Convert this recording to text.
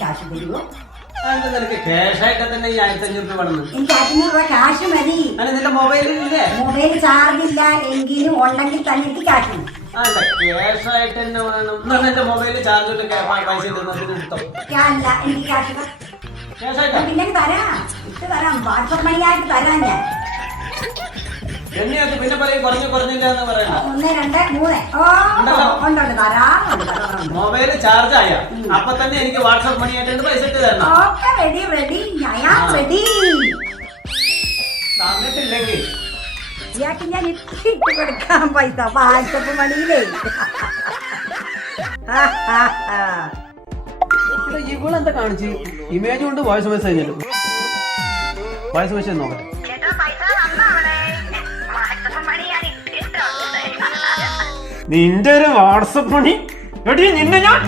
കാശ് തരുമോ? ക്യാഷായിട്ട് തന്നെ ഈ 1500 രൂപ വേണം. എനിക്ക് 500 രൂപ കാശ് മതി. അല്ല നിന്റെ മൊബൈലില്ലേ? മൊബൈൽ ചാർജ് ഇല്ല എങ്കിലും ഉണ്ടെങ്കിൽ തന്നെ എനിക്ക് കാശ് മതി. ക്യാഷായിട്ട് തന്നെ വേണം. എന്റെ മൊബൈലിൽ ചാർജ് ഇട്ട് പൈസ എടുത്തോ. അല്ല എനിക്ക് കാശ് പിന്നെ തരാം, ഇട്ട് തരാം. വാട്സപ്പ് മണിയായിട്ട് തരാം ഞാൻ. എന്നെയൊക്കെ പിന്നെ പറയും കുറഞ്ഞില്ല എന്ന് പറയാം. 1 2 3 ഉണ്ട് തരാം. മൊബൈല് ചാർജ് ആയ അപ്പൊ തന്നെ എനിക്ക് വാട്സപ്പ് മണിയായിട്ട് പൈസ ഇട്ട് തരണം. Okay ready ready ready. തന്നിട്ടില്ലെങ്കിൽ ഇയാൾക്ക് ഞാൻ ഇട്ട് കൊടുക്കാം പൈസ വാട്സപ്പ് മണിയിലേ. ഇവളെന്താ കാണിച്ച് ഇമേജ് കൊണ്ട് വോയിസ് മെസ്സേജ് നോക്കട്ടെ. നിന്റെ ഒരു വാട്സപ്പ് മണി എടി നിന്നെ ഞാൻ